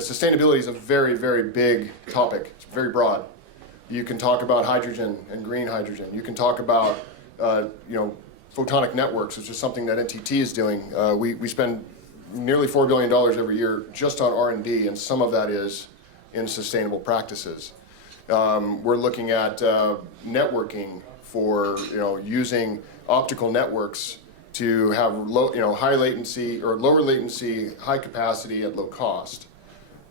sustainability is a very, very big topic. It's very broad. You can talk about hydrogen and green hydrogen. You can talk about, photonic networks, which is something that NTT is doing. We spend nearly $4 billion every year just on R&D, and some of that is in sustainable practices. We're looking at networking for, using optical networks to have high latency or lower latency, high capacity at low cost.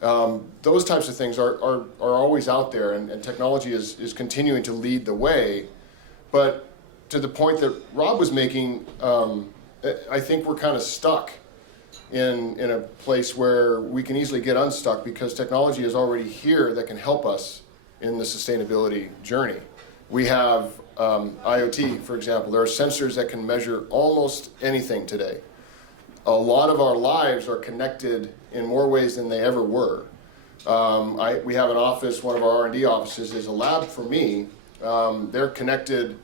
Those types of things are always out there, and technology is continuing to lead the way. But to the point that Rob was making, I think we're kind of stuck in a place where we can easily get unstuck because technology is already here that can help us in the sustainability journey. We have IoT, for example. There are sensors that can measure almost anything today. A lot of our lives are connected in more ways than they ever were. We have an office, one of our R&D offices is a lab for me. They're connected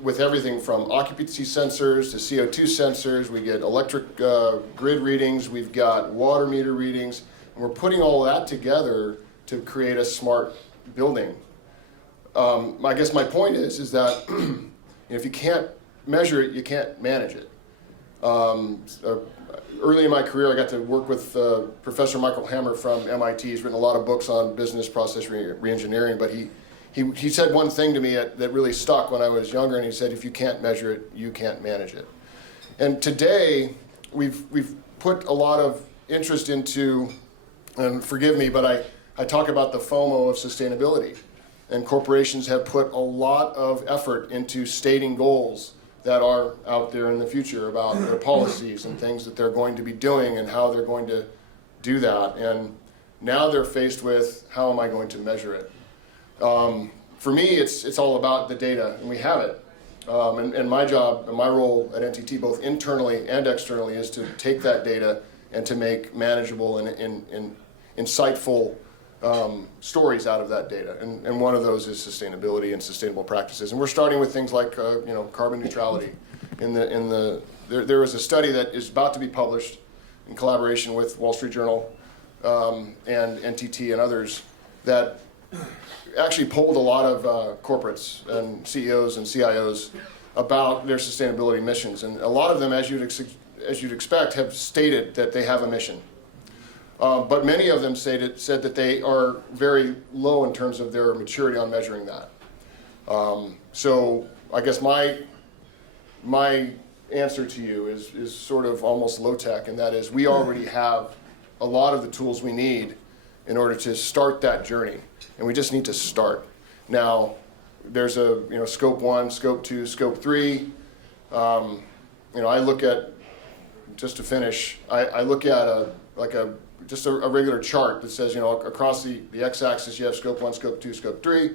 with everything from occupancy sensors to CO2 sensors. We get electric grid readings, we've got water meter readings, and we're putting all that together to create a smart building. I guess my point is that if you can't measure it, you can't manage it. Early in my career, I got to work with Professor Michael Hammer from MIT. He's written a lot of books on business process reengineering, but he said one thing to me that really stuck when I was younger, and he said, if you can't measure it, you can't manage it. And today, we've put a lot of interest into, and forgive me, but I talk about the FOMO of sustainability. And corporations have put a lot of effort into stating goals that are out there in the future about their policies and things that they're going to be doing and how they're going to do that. And now they're faced with, how am I going to measure it? For me, it's all about the data, and we have it. And my job and my role at NTT, both internally and externally, is to take that data and to make manageable and insightful stories out of that data, and one of those is sustainability and sustainable practices. And we're starting with things like carbon neutrality. There is a study that is about to be published in collaboration with Wall Street Journal and NTT and others that actually polled a lot of corporates and CEOs and CIOs about their sustainability missions, and a lot of them, as you'd expect, have stated that they have a mission. But many of them said that they are very low in terms of their maturity on measuring that. So I guess my answer to you is sort of almost low-tech, and that is we already have a lot of the tools we need in order to start that journey, and we just need to start. Now, there's a scope 1, scope 2, scope 3. I look at, just to finish, I look at just a regular chart that says, across the x-axis you have scope 1, scope 2, scope 3,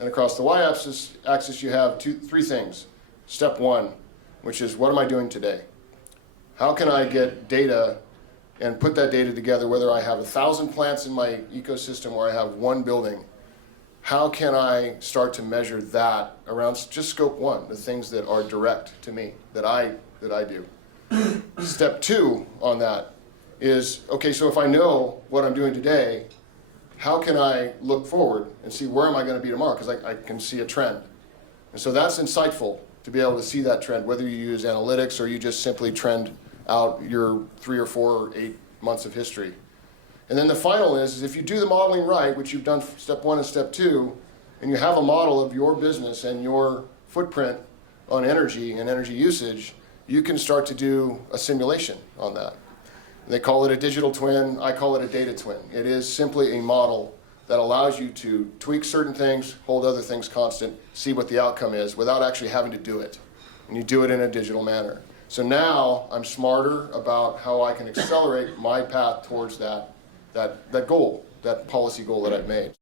and across the y-axis you have three things. Step 1, which is, what am I doing today? How can I get data and put that data together, whether I have 1,000 plants in my ecosystem or I have one building? How can I start to measure that around just scope 1, the things that are direct to me, that I do? Step 2 on that is, okay, so if I know what I'm doing today, how can I look forward and see where am I going to be tomorrow? Because I can see a trend. And so that's insightful to be able to see that trend, whether you use analytics or you just simply trend out your 3 or 4 or 8 months of history. And then the final is if you do the modeling right, which you've done step 1 and step 2, and you have a model of your business and your footprint on energy and energy usage, you can start to do a simulation on that. They call it a digital twin. I call it a data twin. It is simply a model that allows you to tweak certain things, hold other things constant, see what the outcome is without actually having to do it. And you do it in a digital manner. So now I'm smarter about how I can accelerate my path towards that goal, that policy goal that I've made.